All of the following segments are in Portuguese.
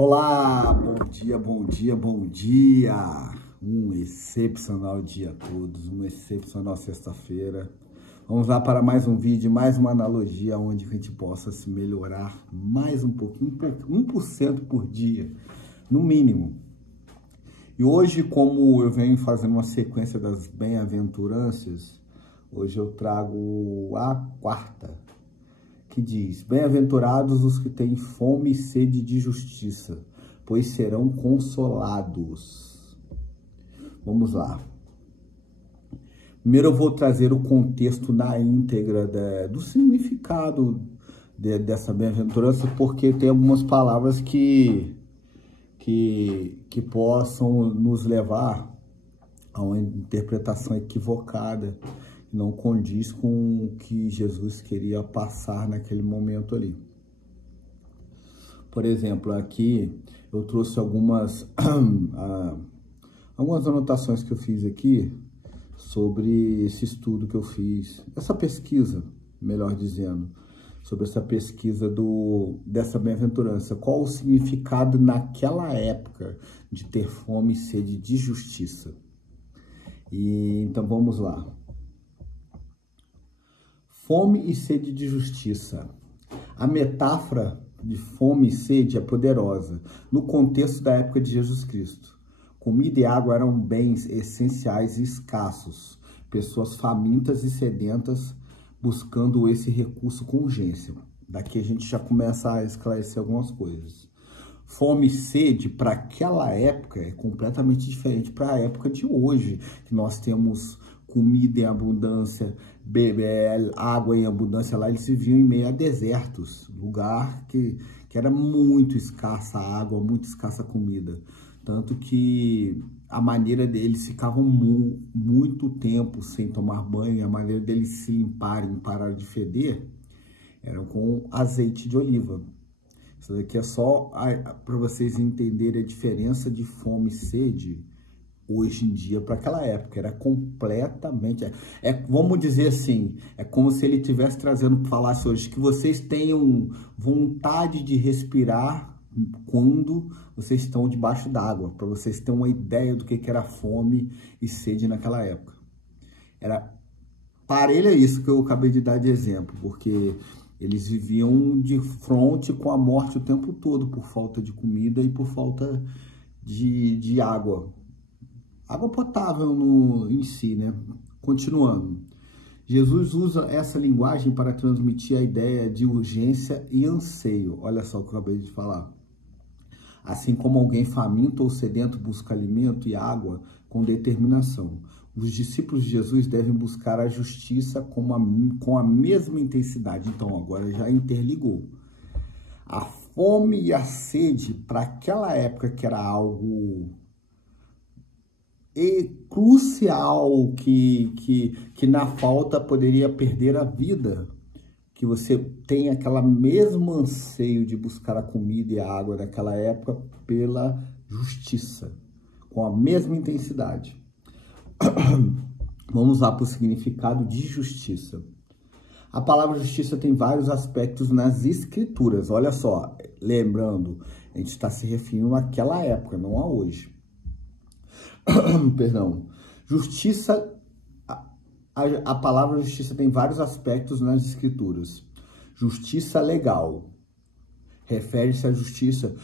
Olá, bom dia, bom dia, bom dia. Um excepcional dia a todos, uma excepcional sexta-feira. Vamos lá para mais um vídeo, mais uma analogia onde a gente possa se melhorar mais um pouquinho, 1% por dia, no mínimo. E hoje, como eu venho fazendo uma sequência das bem-aventuranças, hoje eu trago a quarta, que diz: bem-aventurados os que têm fome e sede de justiça, pois serão consolados. Vamos lá. Primeiro eu vou trazer o contexto na íntegra do significado dessa bem-aventurança, porque tem algumas palavras que possam nos levar a uma interpretação equivocada, não condiz com o que Jesus queria passar naquele momento ali. Por exemplo, aqui eu trouxe algumas anotações que eu fiz aqui sobre esse estudo que eu fiz, essa pesquisa, melhor dizendo, sobre essa pesquisa dessa bem-aventurança. Qual o significado naquela época de ter fome e sede de justiça? E então vamos lá. Fome e sede de justiça. A metáfora de fome e sede é poderosa no contexto da época de Jesus Cristo. Comida e água eram bens essenciais e escassos. Pessoas famintas e sedentas buscando esse recurso com urgência. Daqui a gente já começa a esclarecer algumas coisas. Fome e sede para aquela época é completamente diferente para a época de hoje, que nós temos comida em abundância, água em abundância. Lá eles viviam em meio a desertos, lugar que era muito escassa água, muito escassa comida. Tanto que a maneira deles ficavam muito tempo sem tomar banho, a maneira deles se limparem, parar de feder, eram com azeite de oliva. Isso daqui é só para vocês entenderem a diferença de fome e sede hoje em dia para aquela época. Era completamente... vamos dizer assim, é como se ele estivesse falasse hoje que vocês tenham vontade de respirar quando vocês estão debaixo d'água, para vocês terem uma ideia do que era fome e sede naquela época. Era parelho a isso que eu acabei de dar de exemplo, porque eles viviam de frente com a morte o tempo todo, por falta de comida e por falta de água. Água potável em si, né? Continuando. Jesus usa essa linguagem para transmitir a ideia de urgência e anseio. Olha só o que eu acabei de falar. Assim como alguém faminto ou sedento busca alimento e água com determinação, os discípulos de Jesus devem buscar a justiça com a mesma intensidade. Então, agora já interligou. A fome e a sede, para aquela época que era algo crucial, que na falta poderia perder a vida, que você tem aquela mesma anseio de buscar a comida e a água naquela época pela justiça, com a mesma intensidade. Vamos lá para o significado de justiça. A palavra justiça tem vários aspectos nas escrituras. Olha só, lembrando, a gente está se referindo àquela época, não a hoje. Perdão. Justiça, a palavra justiça tem vários aspectos nas escrituras. Justiça legal refere-se à justiça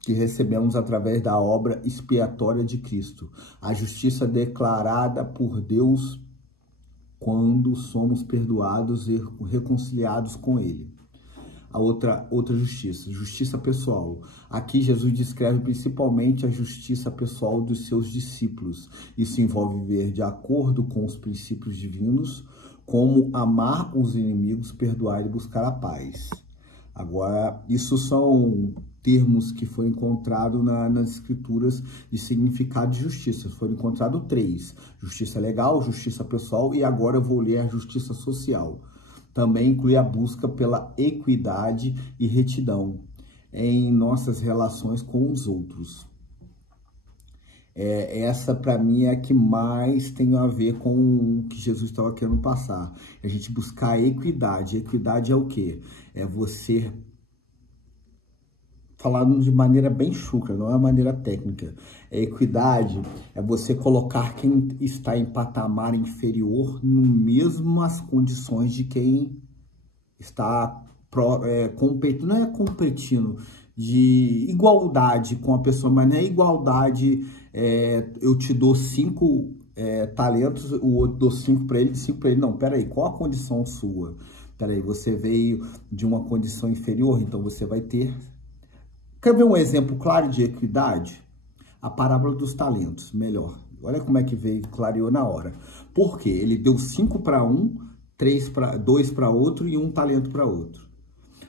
que recebemos através da obra expiatória de Cristo. A justiça declarada por Deus quando somos perdoados e reconciliados com Ele. A outra justiça, justiça pessoal. Aqui Jesus descreve principalmente a justiça pessoal dos seus discípulos. Isso envolve viver de acordo com os princípios divinos, como amar os inimigos, perdoar e buscar a paz. Agora, isso são termos que foram encontrados nas escrituras de significado de justiça. Foram encontrados 3. Justiça legal, justiça pessoal e agora eu vou ler a justiça social. Também inclui a busca pela equidade e retidão em nossas relações com os outros. Essa, para mim, é a que mais tem a ver com o que Jesus estava querendo passar. A gente buscar a equidade. Equidade é o quê? É você falando de maneira bem chucra, não é maneira técnica. Equidade é você colocar quem está em patamar inferior no mesmas condições de quem está competindo, não é competindo, de igualdade com a pessoa, mas não é igualdade, eu te dou 5 talentos, o outro dou 5 para ele, 5 para ele. Não, peraí, qual a condição sua? Peraí, você veio de uma condição inferior, então você vai ter... Quer ver um exemplo claro de equidade? A parábola dos talentos, melhor. Olha como é que veio, clareou na hora. Por quê? Ele deu 5 para um, 2 para outro e 1 talento para outro.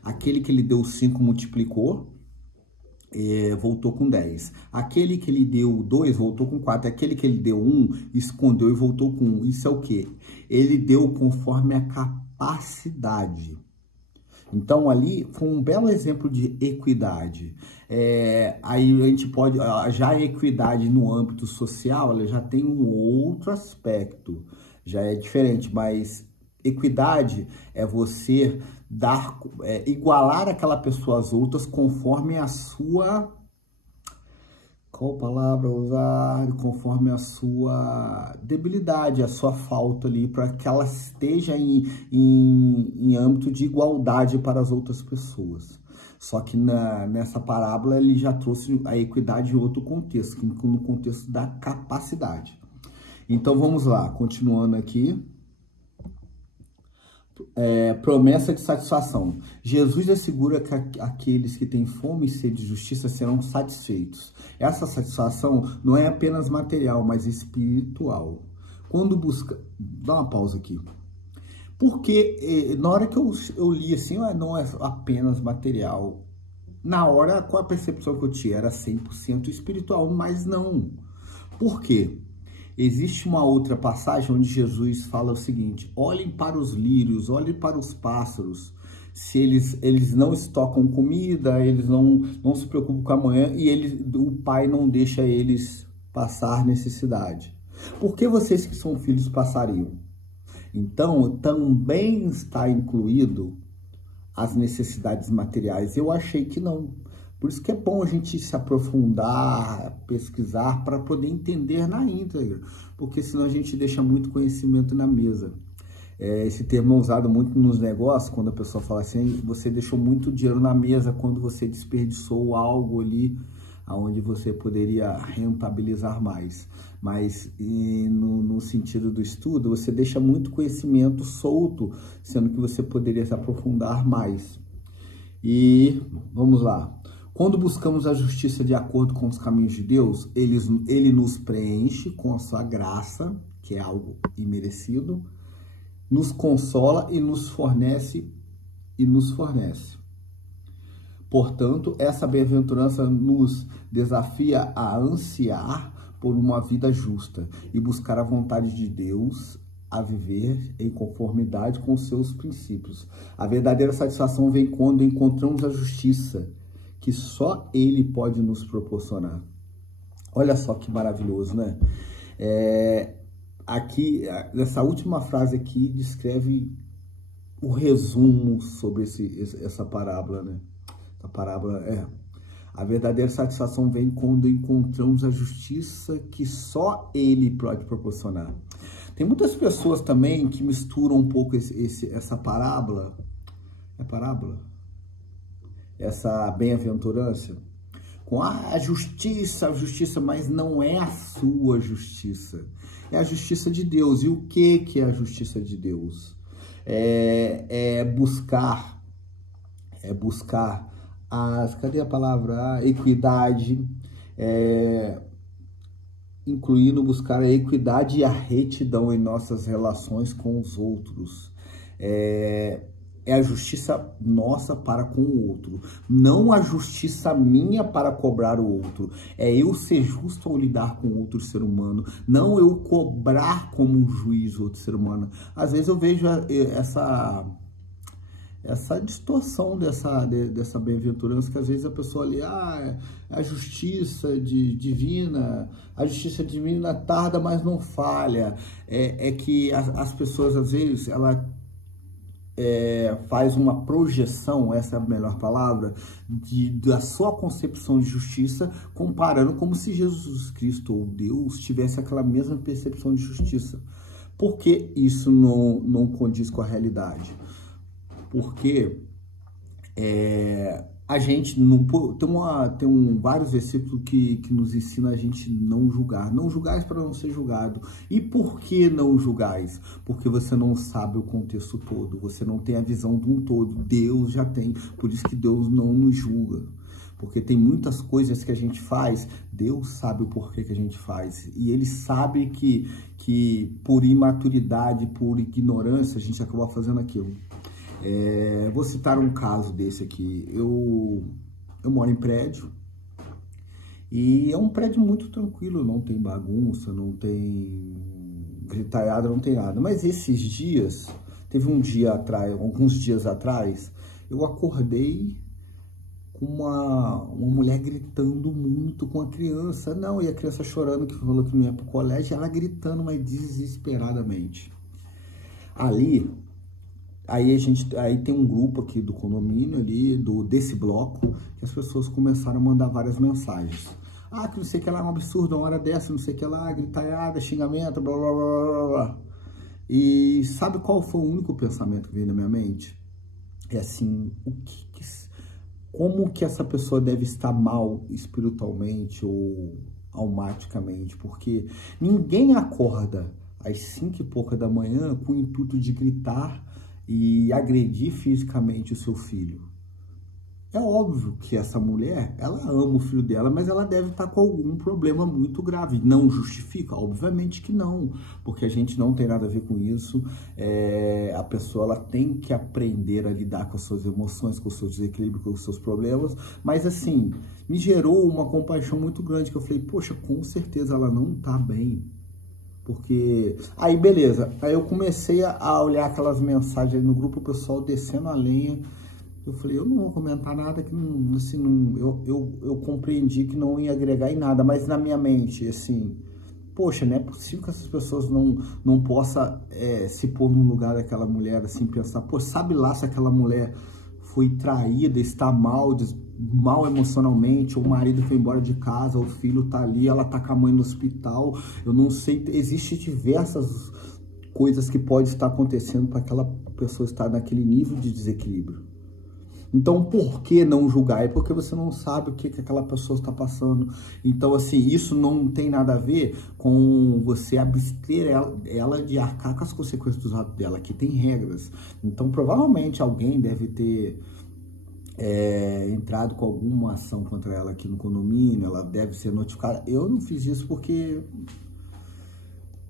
Aquele que ele deu 5 multiplicou, voltou com 10. Aquele que ele deu 2 voltou com 4. Aquele que ele deu 1 escondeu e voltou com 1. Isso é o quê? Ele deu conforme a capacidade. Então, ali foi um belo exemplo de equidade. Aí a gente pode... Já a equidade no âmbito social, ela já tem um outro aspecto. Já é diferente, mas equidade é você dar... igualar aquela pessoa às outras conforme a sua... Qual palavra usar? Conforme a sua debilidade, a sua falta ali, para que ela esteja em âmbito de igualdade para as outras pessoas. Só que nessa parábola ele já trouxe a equidade em outro contexto, no contexto da capacidade. Então vamos lá, continuando aqui. Promessa de satisfação. Jesus assegura que aqueles que têm fome e sede de justiça serão satisfeitos. Essa satisfação não é apenas material, mas espiritual. Quando busca... Dá uma pausa aqui. Porque na hora que eu li assim, não é apenas material. Na hora, com a percepção que eu tinha, era 100% espiritual, mas não. Por quê? Existe uma outra passagem onde Jesus fala o seguinte: olhem para os lírios, olhem para os pássaros. Se eles não estocam comida, eles não se preocupam com amanhã e o Pai não deixa eles passar necessidade. Por que vocês que são filhos passariam? Então, também está incluído as necessidades materiais. Eu achei que não. Por isso que é bom a gente se aprofundar, pesquisar, para poder entender na íntegra, porque senão a gente deixa muito conhecimento na mesa. Esse termo é usado muito nos negócios, quando a pessoa fala assim, você deixou muito dinheiro na mesa quando você desperdiçou algo ali, onde você poderia rentabilizar mais. Mas no sentido do estudo, você deixa muito conhecimento solto, sendo que você poderia se aprofundar mais. E vamos lá. Quando buscamos a justiça de acordo com os caminhos de Deus, ele nos preenche com a sua graça, que é algo imerecido, nos consola e nos fornece. Portanto, essa bem-aventurança nos desafia a ansiar por uma vida justa e buscar a vontade de Deus, a viver em conformidade com os seus princípios. A verdadeira satisfação vem quando encontramos a justiça que só Ele pode nos proporcionar. Olha só que maravilhoso, né? Aqui, nessa última frase aqui, descreve o resumo sobre essa parábola, né? A parábola a verdadeira satisfação vem quando encontramos a justiça que só Ele pode proporcionar. Tem muitas pessoas também que misturam um pouco essa parábola. É parábola? Essa bem-aventurança com a justiça, mas não é a sua justiça. É a justiça de Deus. E o que é a justiça de Deus? É buscar cadê a palavra? A equidade, incluindo buscar a equidade e a retidão em nossas relações com os outros. É a justiça nossa para com o outro, não a justiça minha para cobrar o outro. É eu ser justo ao lidar com outro ser humano, não eu cobrar como um juiz outro ser humano. Às vezes eu vejo essa distorção dessa bem-aventurança, que às vezes a pessoa ali, a justiça divina, a justiça divina tarda, mas não falha. Que as pessoas, às vezes, faz uma projeção, essa é a melhor palavra, da sua concepção de justiça, comparando como se Jesus Cristo ou Deus tivesse aquela mesma percepção de justiça. Por que isso não condiz com a realidade? Porque a gente não tem vários versículos que nos ensinam a gente não julgar. Não julgais para não ser julgado. E por que não julgais? Porque você não sabe o contexto todo. Você não tem a visão de um todo. Deus já tem. Por isso que Deus não nos julga. Porque tem muitas coisas que a gente faz, Deus sabe o porquê que a gente faz. E Ele sabe que por imaturidade, por ignorância, a gente acaba fazendo aquilo. Vou citar um caso desse aqui. Eu moro em prédio e é um prédio muito tranquilo, não tem bagunça, não tem gritaiada, não tem nada. Mas esses dias, teve alguns dias atrás, eu acordei com uma mulher gritando muito com a criança. Não, e a criança chorando, que falou que não ia pro colégio, ela gritando, mas desesperadamente. Aí tem um grupo aqui do condomínio, desse bloco, que as pessoas começaram a mandar várias mensagens. Que não sei o que lá, é um absurdo, uma hora dessa, não sei o que lá, gritaiada, xingamento, blá, blá, blá, blá, blá. E sabe qual foi o único pensamento que veio na minha mente? É assim, como que essa pessoa deve estar mal espiritualmente ou almaticamente? Porque ninguém acorda às 5 e pouca da manhã com o intuito de gritar e agredir fisicamente o seu filho. É óbvio que essa mulher, ela ama o filho dela, mas ela deve estar com algum problema muito grave. Não justifica? Obviamente que não, porque a gente não tem nada a ver com isso. A pessoa, ela tem que aprender a lidar com as suas emoções, com os seus desequilíbrios, com os seus problemas. Mas assim, me gerou uma compaixão muito grande, que eu falei, poxa, com certeza ela não tá bem. Porque, aí beleza, aí eu comecei a olhar aquelas mensagens no grupo, o pessoal descendo a lenha. Eu falei, eu não vou comentar nada, que não, assim, eu compreendi que não ia agregar em nada, mas na minha mente, assim, poxa, não é possível que essas pessoas não possam se pôr no lugar daquela mulher, assim, pensar, pô, sabe lá se aquela mulher foi traída, está mal emocionalmente, ou o marido foi embora de casa, o filho tá ali, ela tá com a mãe no hospital, eu não sei, existem diversas coisas que podem estar acontecendo para aquela pessoa estar naquele nível de desequilíbrio. Então, por que não julgar? É porque você não sabe o que aquela pessoa está passando. Então, assim, isso não tem nada a ver com você abster ela de arcar com as consequências dos atos dela, que tem regras. Então, provavelmente alguém deve ter entrado com alguma ação contra ela aqui no condomínio, ela deve ser notificada. Eu não fiz isso porque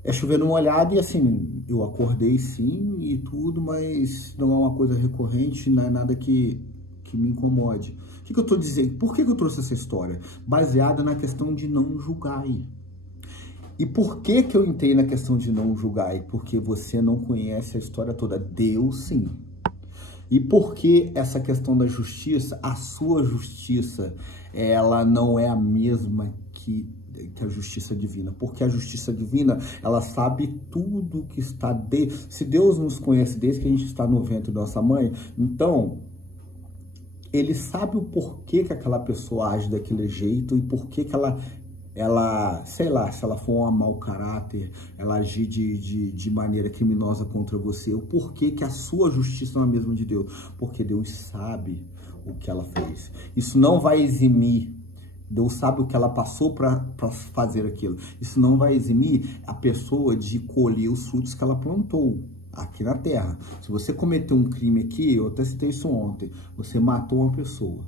é chover no molhado e assim, eu acordei sim e tudo, mas não é uma coisa recorrente, não é nada que me incomode. O que eu tô dizendo? Por que eu trouxe essa história? Baseada na questão de não julgar. E por que eu entrei na questão de não julgar? Porque você não conhece a história toda. Deus sim. E por que essa questão da justiça? A sua justiça, ela não é a mesma que a justiça divina, porque a justiça divina, ela sabe tudo que está se Deus nos conhece desde que a gente está no ventre da nossa mãe, então ele sabe o porquê que aquela pessoa age daquele jeito e porquê que ela, sei lá, se ela for um mau caráter, ela agir de maneira criminosa contra você, o porquê que a sua justiça não é a mesma de Deus, porque Deus sabe o que ela fez. Isso não vai eximir, Deus sabe o que ela passou para fazer aquilo. Isso não vai eximir a pessoa de colher os frutos que ela plantou aqui na terra. Se você cometeu um crime aqui, eu até citei isso ontem, você matou uma pessoa,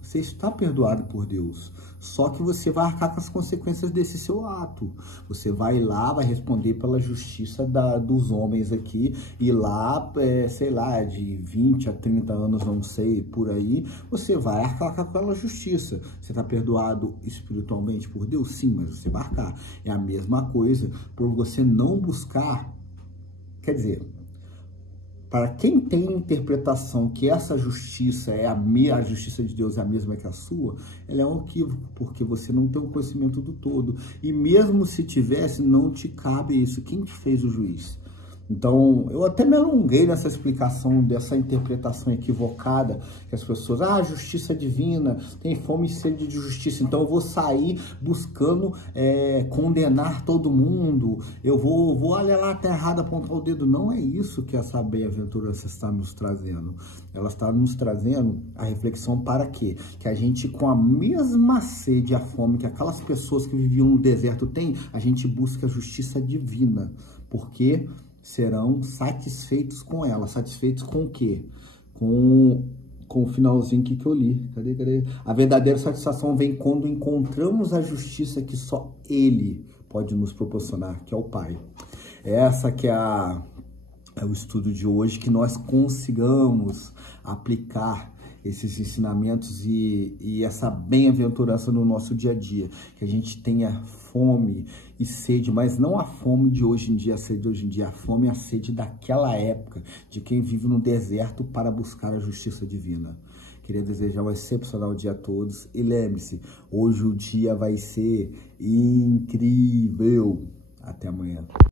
você está perdoado por Deus, só que você vai arcar com as consequências desse seu ato. Você vai lá, vai responder pela justiça dos homens aqui, e lá, sei lá, de 20 a 30 anos, não sei, por aí, você vai arcar com aquela justiça. Você está perdoado espiritualmente por Deus? Sim, mas você vai arcar. É a mesma coisa por você não buscar. Quer dizer, para quem tem interpretação que essa justiça a justiça de Deus é a mesma que a sua, ela é um equívoco, porque você não tem o conhecimento do todo. E mesmo se tivesse, não te cabe isso. Quem te fez o juiz? Então, eu até me alonguei nessa explicação dessa interpretação equivocada, que as pessoas, justiça divina, tem fome e sede de justiça, então eu vou sair buscando condenar todo mundo, eu vou olhar lá a terra errada, apontar o dedo. Não é isso que essa bem-aventurança está nos trazendo. Ela está nos trazendo a reflexão para quê? Que a gente, com a mesma sede e a fome que aquelas pessoas que viviam no deserto têm, a gente busca a justiça divina, porque serão satisfeitos com ela. Satisfeitos com o quê? Com o finalzinho que eu li. Cadê? A verdadeira satisfação vem quando encontramos a justiça que só Ele pode nos proporcionar, que é o Pai. Essa que é o estudo de hoje, que nós consigamos aplicar esses ensinamentos e essa bem-aventurança no nosso dia a dia, que a gente tenha fome e sede, mas não a fome de hoje em dia, a sede de hoje em dia, a fome e a sede daquela época, de quem vive no deserto para buscar a justiça divina. Queria desejar um excepcional dia a todos e lembre-se, hoje o dia vai ser incrível. Até amanhã.